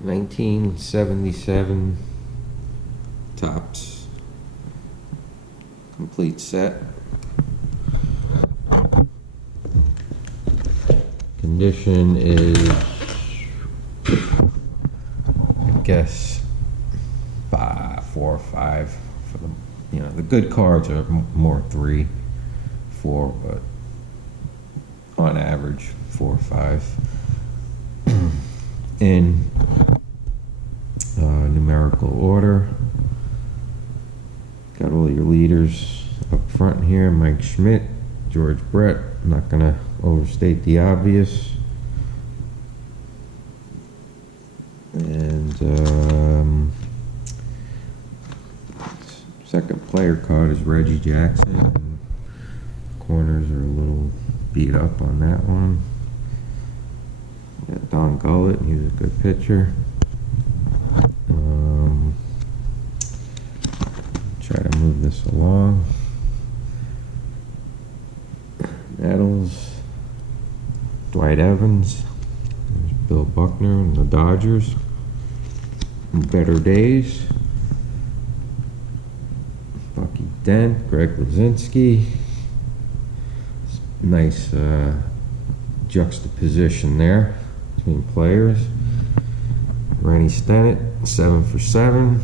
1977 Topps complete set. Condition is, I guess, 4 or 5 for the, the good cards are more 3, 4, but on average 4 or 5. In numerical order. Got all your leaders up front here: Mike Schmidt, George Brett. I'm not gonna overstate the obvious. And second player card is Reggie Jackson. Corners are a little beat up on that one. Got Don Gullett, he was a good pitcher. Try to move this along. Medals, Dwight Evans, there's Bill Buckner and the Dodgers. Better Days, Bucky Dent, Greg Luzinski. Nice juxtaposition there between players. Rennie Stennett, 7 for 7.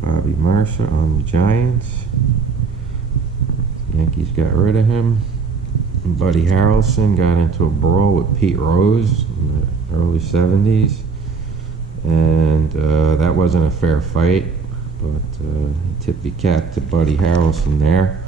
Bobby Marcia on the Giants. Yankees got rid of him. And Buddy Harrelson got into a brawl with Pete Rose in the early 70s. And that wasn't a fair fight, but tippy cap to Buddy Harrelson there.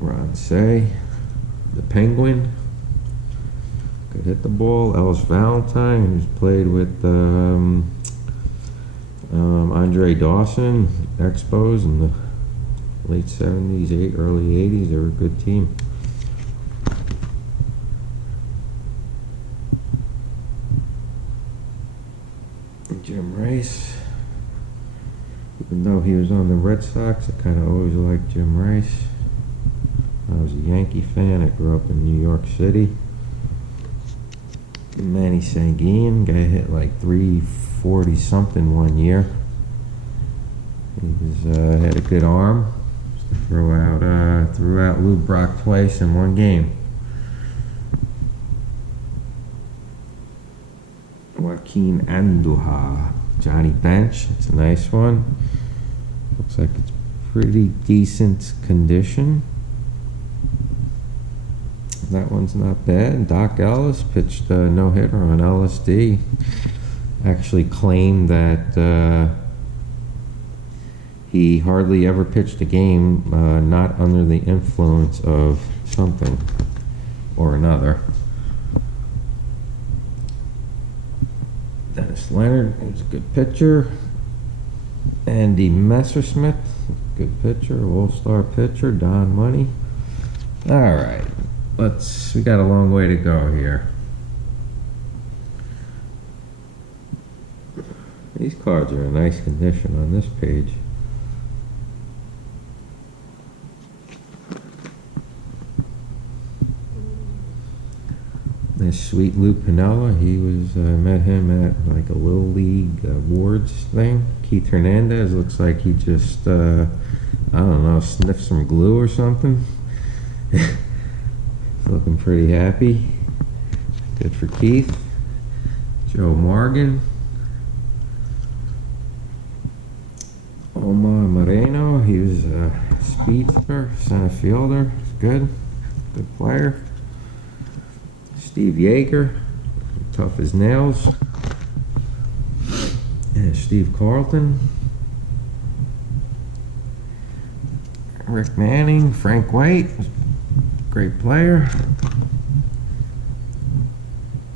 Ron Say, the Penguin, could hit the ball. Ellis Valentine, who's played with Andre Dawson, Expos in the late 70s, early 80s. They were a good team. Jim Rice, even though he was on the Red Sox, I kind of always liked Jim Rice. I was a Yankee fan. I grew up in New York City. Manny Sanguin, guy hit like 340 something one year. He was had a good arm. Threw out Lou Brock twice in one game. Joaquin Andujar, Johnny Bench. It's a nice one. Looks like it's pretty decent condition. That one's not bad. Doc Ellis pitched a no-hitter on LSD. Actually claimed that he hardly ever pitched a game not under the influence of something or another. Dennis Leonard, who's a good pitcher. Andy Messersmith, good pitcher, all-star pitcher. Don Money. All right, we got a long way to go here. These cards are in nice condition on this page. This sweet Lou Piniella, he was, met him at like a Little League awards thing. Keith Hernandez, looks like he just, I don't know, sniffed some glue or something. Looking pretty happy. Good for Keith. Joe Morgan. Omar Moreno, he was a speedster, center fielder. Good player. Steve Yeager, tough as nails. And Steve Carlton. Rick Manning, Frank White, great player.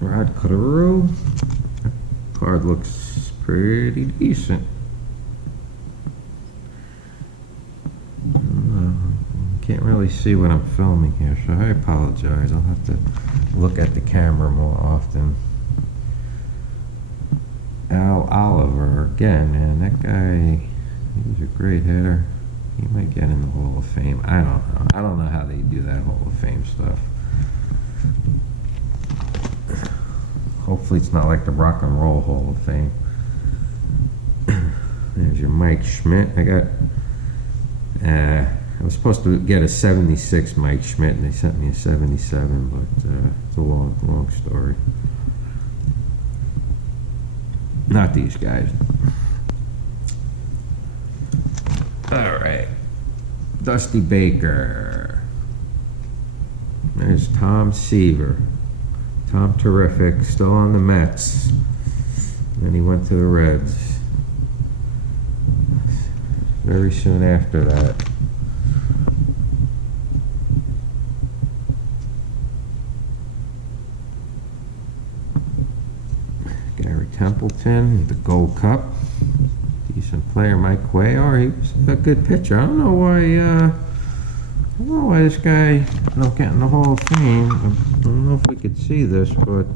Rod Carew. Card looks pretty decent. Can't really see what I'm filming here, so I apologize. I'll have to look at the camera more often. Al Oliver again, man. That guy, he was a great hitter. He might get in the Hall of Fame. I don't know. I don't know how they do that Hall of Fame stuff. Hopefully it's not like the Rock and Roll Hall of Fame. There's your Mike Schmidt. I was supposed to get a 76 Mike Schmidt, and they sent me a 77, but it's a long story. Not these guys. All right. Dusty Baker. There's Tom Seaver. Tom Terrific, still on the Mets. Then he went to the Reds. Very soon after that. Gary Templeton, the Gold Cup. Decent player. Mike Cuellar, he was a good pitcher. I don't know why this guy don't get in the Hall of Fame. I don't know if we could see this, but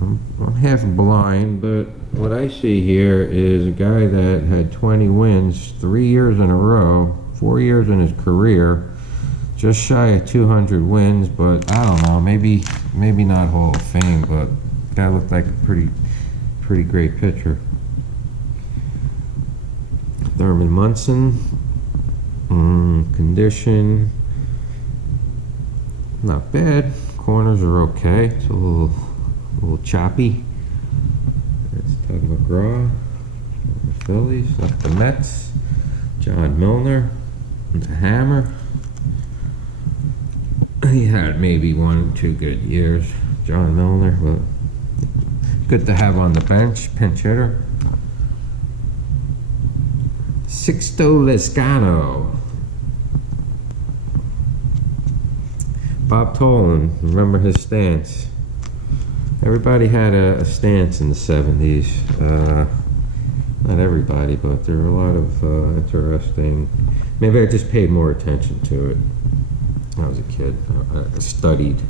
I'm half blind, but what I see here is a guy that had 20 wins 3 years in a row, 4 years in his career, just shy of 200 wins, but I don't know, maybe not Hall of Fame, but guy looked like a pretty great pitcher. Thurman Munson, condition, not bad. Corners are okay. It's a little choppy. That's Tug McGraw, the Phillies. Left the Mets. John Milner, the Hammer. He had maybe 1 or 2 good years, John Milner, but good to have on the bench. Pinch hitter. Sixto Lezcano. Bob Tolan, remember his stance. Everybody had a stance in the 70s. Not everybody, but there were a lot of interesting. Maybe I just paid more attention to it when I was a kid. I studied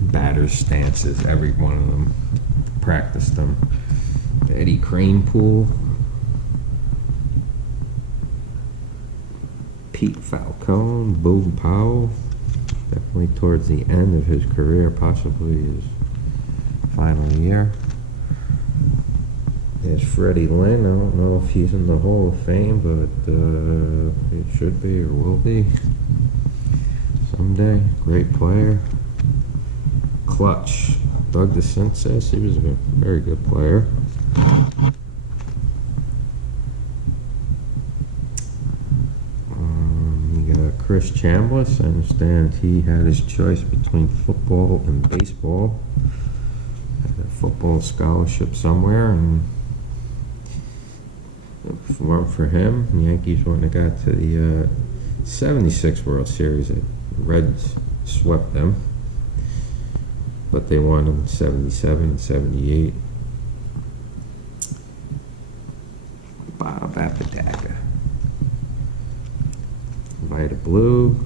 batters' stances, every one of them, practiced them. Eddie Kranepool. Pete Falcone, Boone Powell, definitely towards the end of his career, possibly his final year. There's Freddie Lynn. I don't know if he's in the Hall of Fame, but it should be or will be someday. Great player. Clutch. Doug DeCinces, he was a very good player. Chris Chambliss, I understand he had his choice between football and baseball. Had a football scholarship somewhere, and if it weren't for him, the Yankees wouldn't have got to the 76 World Series. The Reds swept them, but they won in 77 and 78. Bob Apodaca. Vita Blue,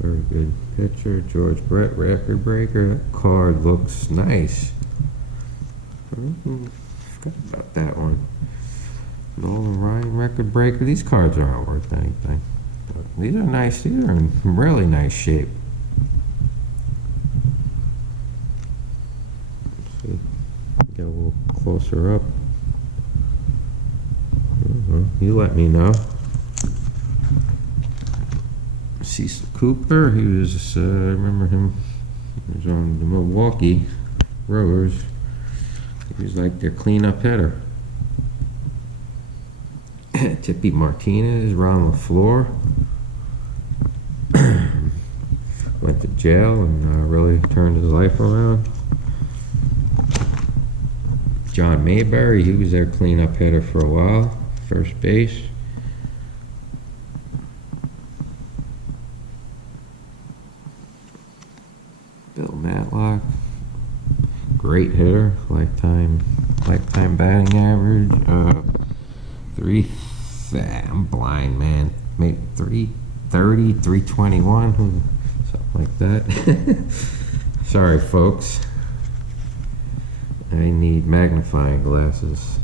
very good pitcher. George Brett, record breaker. That card looks nice. Forgot about that one. Nolan Ryan, record breaker. These cards aren't worth anything. But these are nice. These are in really nice shape. Let's see. Get a little closer up. You let me know. Cecil Cooper, he was, I remember him, he was on the Milwaukee Brewers. He was like their cleanup hitter. Tippy Martinez, Ron LaFleur. Went to jail and really turned his life around. John Mayberry, he was their cleanup hitter for a while, first base. Bill Matlock, great hitter, lifetime batting average. I'm blind, man. Maybe 330, 321, something like that. Sorry, folks. I need magnifying glasses.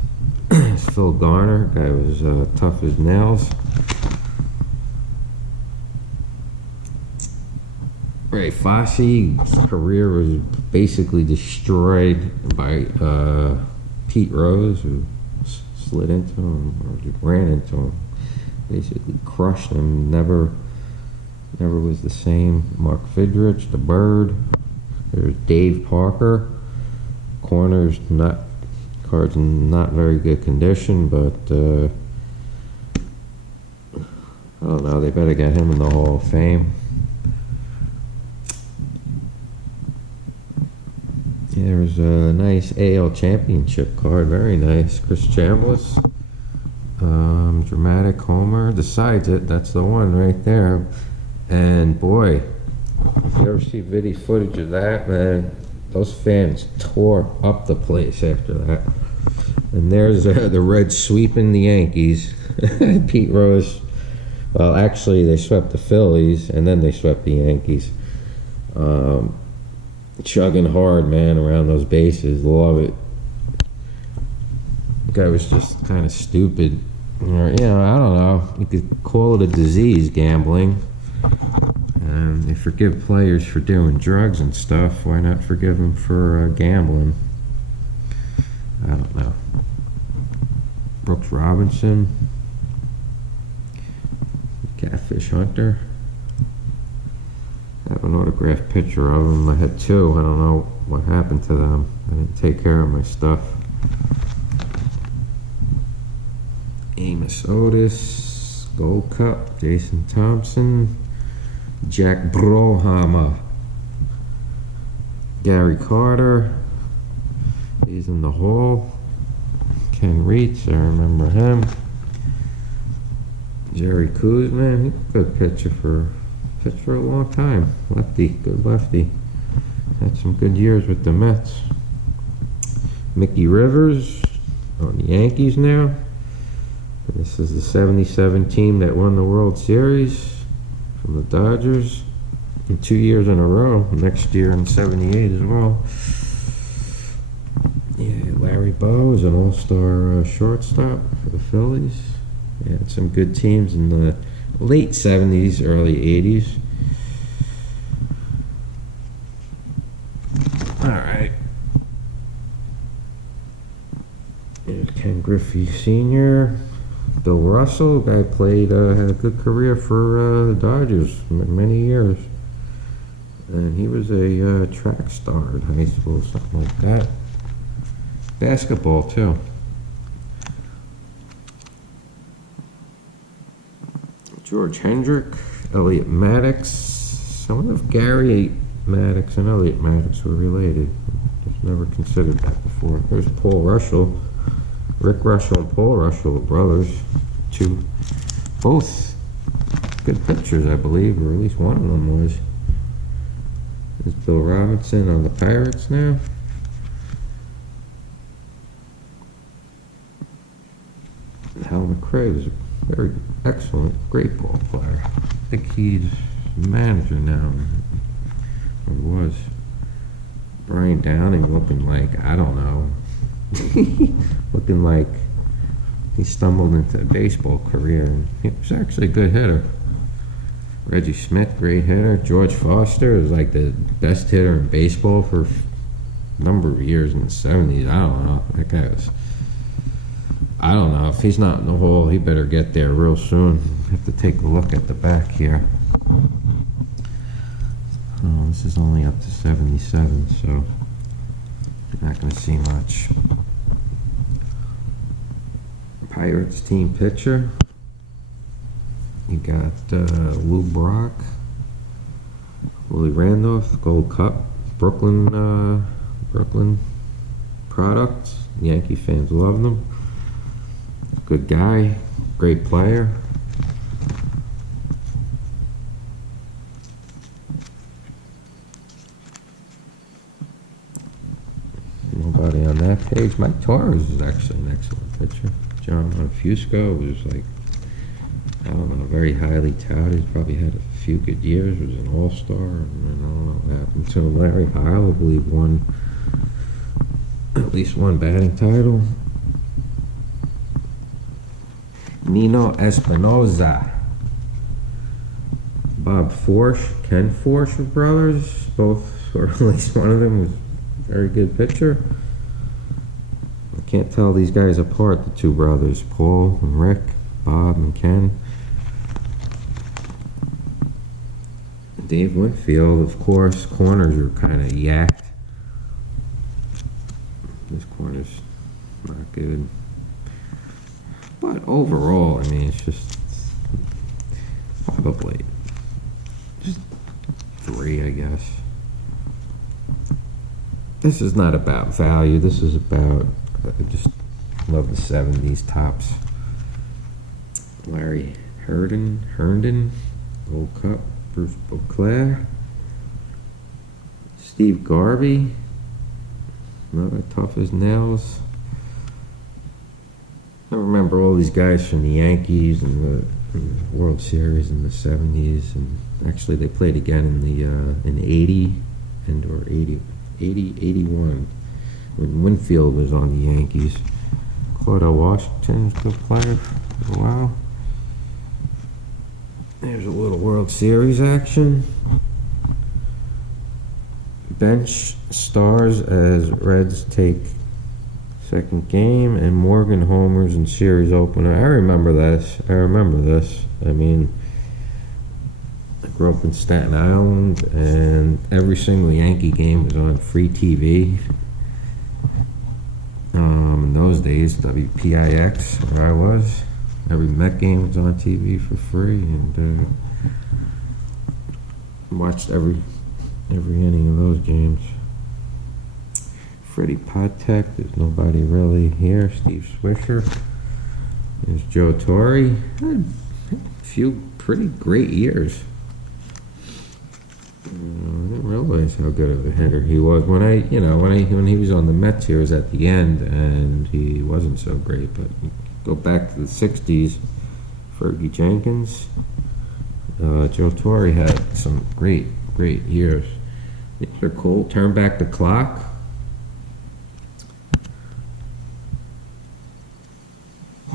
Phil Garner, guy was tough as nails. Ray Fosse's career was basically destroyed by Pete Rose, who slid into him or ran into him. Basically crushed him. Never was the same. Mark Fidrich, the Bird. There's Dave Parker. Corners cards in not very good condition, but I don't know. They better get him in the Hall of Fame. Yeah, there's a nice AL Championship card. Very nice. Chris Chambliss. Dramatic homer. Decides it. That's the one right there. And boy, if you ever see video footage of that, man, those fans tore up the place after that. And there's the Reds sweeping the Yankees. Pete Rose. Well, actually, they swept the Phillies, and then they swept the Yankees. Chugging hard, man, around those bases. Love it. The guy was just kind of stupid. Or, I don't know. You could call it a disease, gambling. And they forgive players for doing drugs and stuff. Why not forgive them for gambling? I don't know. Brooks Robinson. Catfish Hunter. I have an autographed picture of him. I had two. I don't know what happened to them. I didn't take care of my stuff. Amos Otis. Gold Cup. Jason Thompson. Jack Brohammer. Gary Carter. He's in the Hall. Ken Reitz, I remember him. Jerry Koosman, good pitcher for a long time. Lefty, good lefty. Had some good years with the Mets. Mickey Rivers on the Yankees now. This is the '77 team that won the World Series from the Dodgers in 2 years in a row. Next year in '78 as well. Yeah, Larry Bowe is an all-star shortstop for the Phillies. Yeah, had some good teams in the late '70s, early '80s. All right. Here's Ken Griffey Sr. Bill Russell, guy played, had a good career for the Dodgers many years. And he was a track star in high school, something like that. Basketball, too. George Hendrick, Elliot Maddox. I wonder if Gary Maddox and Elliot Maddox were related. Just never considered that before. There's Paul Russell. Rick Russell and Paul Russell were brothers. Both good pitchers, I believe, or at least one of them was. There's Bill Robinson on the Pirates now. Hal McRae was a very excellent, great ball player. I think he's manager now, or was. Brian Downing looking like, I don't know, looking like he stumbled into a baseball career. And he was actually a good hitter. Reggie Smith, great hitter. George Foster was like the best hitter in baseball for a number of years in the '70s. I don't know. That guy was, I don't know. If he's not in the Hall, he better get there real soon. Have to take a look at the back here. Oh, this is only up to '77, so you're not going to see much. Pirates team pitcher. You got Lou Brock, Willie Randolph, Gold Cup, Brooklyn product. Yankee fans love them. Good guy, great player. Nobody on that page. Mike Torres is actually an excellent pitcher. John Monfusco was like, I don't know, very highly touted. Probably had a few good years. Was an all-star. And I don't know what happened to him. Larry Heil, I believe, won at least one batting title. Nino Espinoza. Bob Forsch, Ken Forsch were brothers, both, or at least one of them was a very good pitcher. I can't tell these guys apart, the two brothers, Paul and Rick, Bob and Ken. Dave Winfield, of course, corners are kind of yacked. This corner's not good. But overall, I mean, it's just probably just 3, I guess. This is not about value. This is about, I just love the 70s tops. Larry Herndon, Gold Cup. Bruce Beauclair, Steve Garvey, another tough as nails. I remember all these guys from the Yankees and the World Series in the 70s, and actually they played again in 80 and or 81 when Winfield was on the Yankees. Cordell Washington was a good player for a while. There's a little World Series action. Bench stars as Reds take second game, and Morgan homers in series opener. I remember this. I mean, I grew up in Staten Island, and every single Yankee game was on free TV. In those days, WPIX, where I was. Every Met game was on TV for free, and watched every inning of those games. Freddie Patek, there's nobody really here. Steve Swisher. There's Joe Torre. Had a few pretty great years. I didn't realize how good of a hitter he was when he was on the Mets. He was at the end, and he wasn't so great, but. Go back to the 60s, Fergie Jenkins. Joe Torre had some great years. They're cool. Turn back the clock.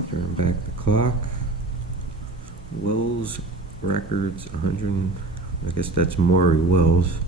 Turn back the clock. Wills records 100. I guess that's Maury Wills.